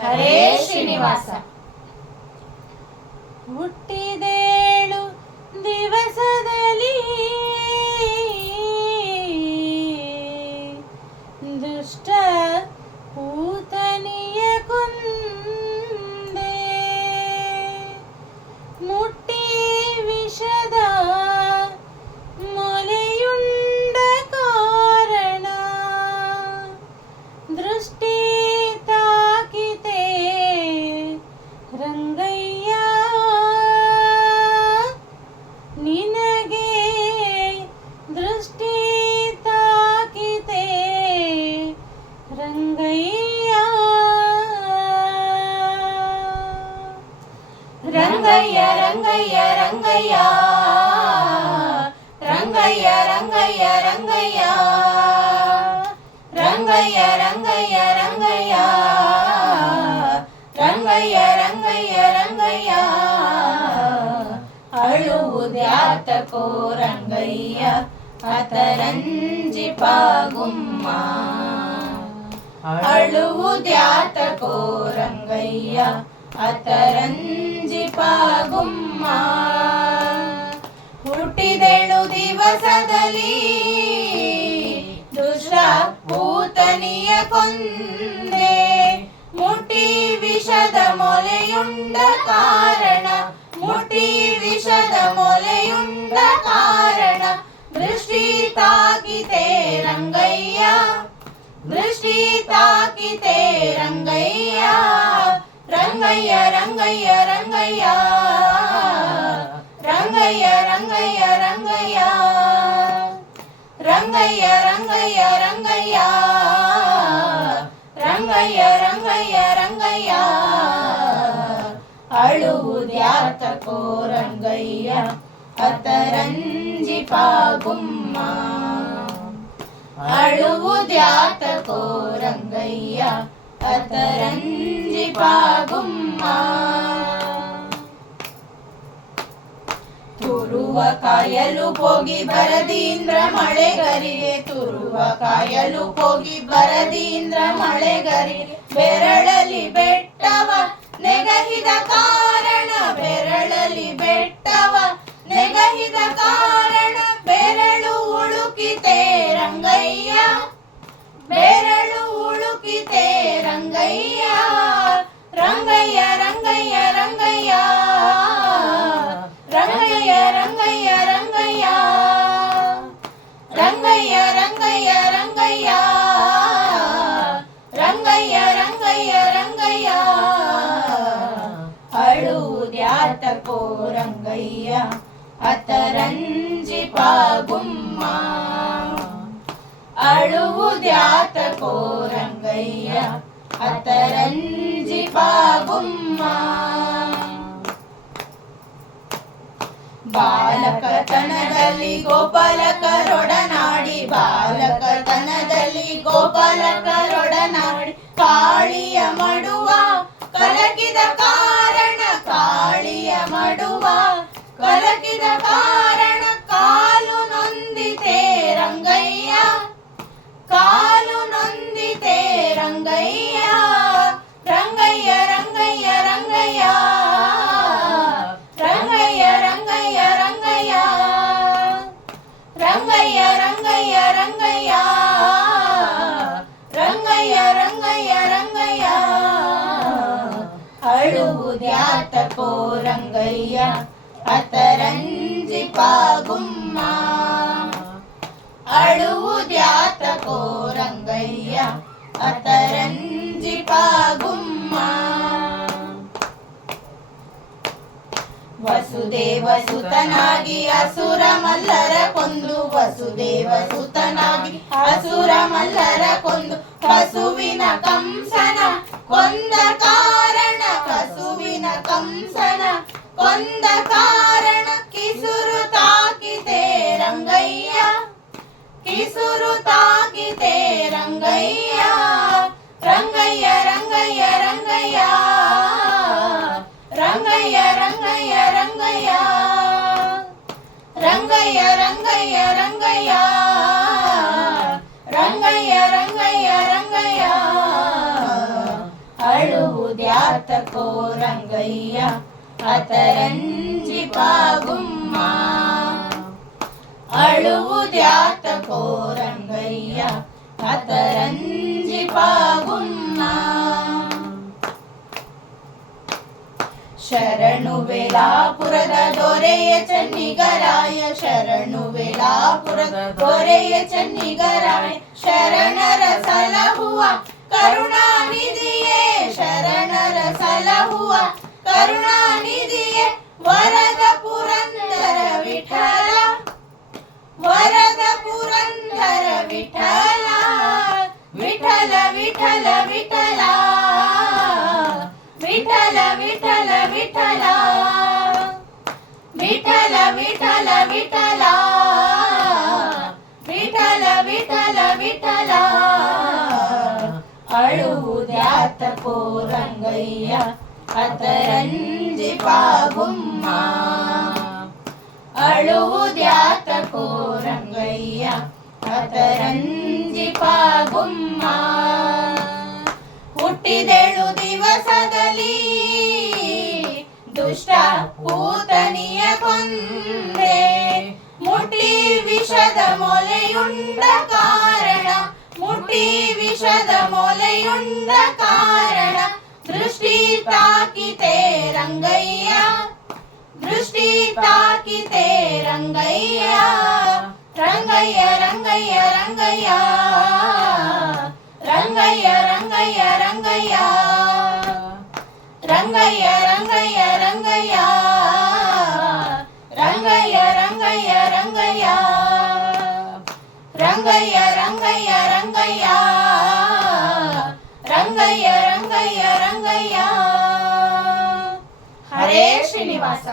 ಹರೇ ಶ್ರೀನಿವಾಸ. ಹುಟ್ಟಿದೇಳು ದಿವಸದಲ್ಲಿ ದುಷ್ಟ ಪೂತನಿಯ ಕೊಂದೆ, ಮುಟ್ಟಿ ವಿಷದ ಮೊಲೆಯುಂಡ ಕಾರಣ ದೃಷ್ಟಿ ತಾಕಿತೆ ರಂಗಯ್ಯ, ನಿನಗೆ ದೃಷ್ಟಿ ತಾಕಿತೆ ರಂಗಯ್ಯ. ರಂಗಯ್ಯ ರಂಗಯ್ಯ ರಂಗಯ್ಯ ರಂಗಯ್ಯ ರಂಗಯ್ಯ ರಂಗಯ್ಯ ರಂಗಯ್ಯ ರಂಗಯ್ಯ ರಂಗಯ್ಯ ರಂಗಯ್ಯ ರಂಗಯ್ಯ ರಂಗಯ್ಯ. ಅಳುವುದ್ಯಾತಕೋ ರಂಗಯ್ಯ ಅತರಂಜಿಪಾಗುಮ್ಮ, ಅಳುವುದ್ಯಾತಕೋ ರಂಗಯ್ಯ ಅತರಂಜಿಪಾಗುಮ್ಮ. ಹುಟ್ಟಿದೆಳು ದಿವಸದಲ್ಲಿ ದುಷ್ಟ ಭೂತನಿಯ ಕೊಂದೆ, ಮುಟ್ಟಿ ವಿಷದ ಮೊಲೆಯುಂಡ ಕಾರಣ, ಮುಟ್ಟಿ ವಿಷದ ಮೊಲೆಯುಂಡ ಕಾರಣ ದೃಷ್ಟಿ ತಾಕಿತೆ ರಂಗಯ್ಯ, ದೃಷ್ಟಿ ತಾಕಿತೆ ರಂಗಯ್ಯ. ರಂಗಯ್ಯ ರಂಗಯ್ಯ ರಂಗಯ್ಯ ರಂಗಯ್ಯ ರಂಗಯ್ಯ ರಂಗಯ್ಯ ರಂಗಯ್ಯ ರಂಗಯ್ಯ ರಂಗಯ್ಯ ರಂಗಯ್ಯ ರಂಗಯ್ಯ ರಂಗಯ್ಯ. ಅಳುವುದ್ಯಾತಕೋ ರಂಗಯ್ಯ ಅತರಂಜಿಪಾಗುಮ್ಮ, ಅಳುವುದ್ಯಾತಕೋ ರಂಗಯ್ಯ ಅತರಂಜಿಪಾಗುಮ್ಮ. ತುರುವ ಕಾಯಲು ಹೋಗಿ ಬರದೀಂದ್ರ ಮಳೆಗರಿಗೆ, ತುರುವ ಕಾಯಲು ಹೋಗಿ ಬರದೀಂದ್ರ ಮಳೆಗರಿಗೆ ಬೆರಳಲಿ ಬೆಟ್ಟವ ನೆಗಹಿದ ಕಾರಣ, ಬೆರಳಲಿ ಬೆಟ್ಟವ ನೆಗಹಿದ ಕಾರಣ ಬೆರಳು ಉಳುಕಿತೆ ರಂಗಯ್ಯ, ಬೆರಳು ಉಳುಕಿತೆ ರಂಗಯ್ಯ. ರಂಗಯ್ಯ ರಂಗಯ್ಯ ರಂಗಯ್ಯ ರಂಗಯ್ಯ ರಂಗಯ್ಯ ರಂಗಯ್ಯ ರಂಗಯ್ಯ ರಂಗಯ್ಯ ರಂಗಯ್ಯ ರಂಗಯ್ಯ ರಂಗಯ್ಯ ರಂಗಯ್ಯ. ಅಳುವುದ್ಯಾತಕೋ ರಂಗಯ್ಯ ಅತರಂಜಿಪಾಗುಮ್ಮ, ಅಳುವುದ್ಯಾತಕೋ ರಂಗಯ್ಯ ಅತರಂಜಿಪಾಗುಮ್ಮ. ಬಾಲಕತನದಲ್ಲಿ ಗೋಪಾಲಕರೊಡನಾಡಿ, ಬಾಲಕತನದಲ್ಲಿ ಗೋಪಾಲಕರೊಡನಾಡಿ ಕಾಳಿಯ ಮಡುವ ಕಲಕಿದ ಕಾರಣ, ಕಾಳಿಯ ಮಡುವ ಕಲಕಿದ ಕಾರಣ ಕಾಲು ನೊಂದಿತೆ ರಂಗಯ್ಯ, ಕಾಲು ನೊಂದಿತೆ ರಂಗಯ್ಯ. ರಂಗಯ್ಯ ರಂಗಯ್ಯ ರಂಗಯ್ಯ ರಂಗಯ್ಯ ರಂಗಯ್ಯ ರಂಗಯ್ಯ ರಂಗಯ್ಯ ರಂಗಯ್ಯ ರಂಗಯ್ಯ ರಂಗಯ್ಯ ರಂಗಯ್ಯ ರಂಗಯ್ಯ. ಅಳುವುದ್ಯಾತಕೋ ರಂಗಯ್ಯ ಅತರಂಜಿಪಾಗುಮ್ಮ, ಅಳುವುದ್ಯಾತಕೋ ರಂಗಯ್ಯ ಅತರಂಜಿಪಾಗುಮ್ಮ. ವಸುದೇವ ಸುತನಾಗಿ ಅಸುರ ಮಲ್ಲರ ಕೊಂದು, ವಸುದೇವ ಸುತನಾಗಿ ಅಸುರ ಮಲ್ಲರ ಕೊಂದು ಕಸುವಿನ ಕಂಸನ ಕೊಂದ ಕಾರಣ, ಕಸುವಿನ ಕಂಸನ ಕೊಂದ ಕಾರಣ ಕಿಸುರು ತಾಕಿತೆ ರಂಗಯ್ಯ, ಕಿಸುರು ತಾಕಿತೆ ರಂಗಯ್ಯ. ರಂಗಯ್ಯ ರಂಗಯ್ಯ ರಂಗಯ್ಯ ರಂಗಯ್ಯ ರಂಗಯ್ಯ ರಂಗಯ್ಯ ರಂಗಯ್ಯ ರಂಗಯ್ಯ ರಂಗಯ್ಯ ರಂಗಯ್ಯ ರಂಗಯ್ಯ ರಂಗಯ್ಯ. ಅಳುವುದು అతకో రంగయ్య అతరంజి పాగుమ్మ అళువుద్యాతకో రంగయ్య అతరంజి పాగుమ్మ ಶರಣು ವೇಲಾಪುರದ ದೊರೆಯ ಚನ್ನಿಗರಾಯ ಶರಣು ವೇಲಾಪುರದ ದೊರೆಯ ಚನ್ನಿಗರಾಯ ಶರಣರ ಸಲಹುವ ಕರುಣಾನಿಧಿಯೇ ಶರಣರ ಸಲಹುವ ಕರುಣಾನಿಧಿಯೇ ವರದ ಪುರಂದರ ವಿಠಲ ವರದ ಪುರಂದರ ವಿಠಲ ವಿಠಲ ವಿಠಲ ವಿಠಲ ವಿಠಲ ವಿಠಲ ವಿಠಲ ವಿಠಲ ವಿಠಲ ವಿಠಲ ವಿಠಲ ವಿಠಲ ವಿಠಲ ಅಳುವುದ್ಯಾತಕೋ ರಂಗಯ್ಯ ಅತರಂಜಿ ಪಾಗುಮ್ಮ ಅಳುವುದ್ಯಾತಕೋ ರಂಗಯ್ಯ ಅತರಂಜಿ ಪಾಗುಮ್ಮ ಹುಟ್ಟಿದೆಳು ದಿವಸದಲ್ಲಿ ದುಷ್ಟ ಪೂತನಿಯ ಕೊಂದೆ ಮುಟ್ಟಿ ವಿಷದ ಮೊಲೆಯುಂಡ ಕಾರಣ ಮುಟ್ಟಿ ವಿಷದ ಮೊಲೆಯುಂಡ ಕಾರಣ ದೃಷ್ಟಿ ತಾಕಿತೆ ರಂಗಯ್ಯ ದೃಷ್ಟಿ ತಾಕಿತೆ ರಂಗಯ್ಯ ರಂಗಯ್ಯ ರಂಗಯ್ಯ ರಂಗಯ್ಯ ರಂಗಯ್ಯ ರಂಗಯ್ಯ ರಂಗಯ್ಯ ರಂಗಯ್ಯ ರಂಗಯ್ಯ ರಂಗಯ್ಯ ರಂಗಯ್ಯ ರಂಗಯ್ಯ ರಂಗಯ್ಯ ರಂಗಯ್ಯ ರಂಗಯ್ಯ ರಂಗಯ್ಯ ರಂಗಯ್ಯ ರಂಗಯ್ಯ ರಂಗಯ್ಯ ಹರೇ ಶ್ರೀನಿವಾಸ.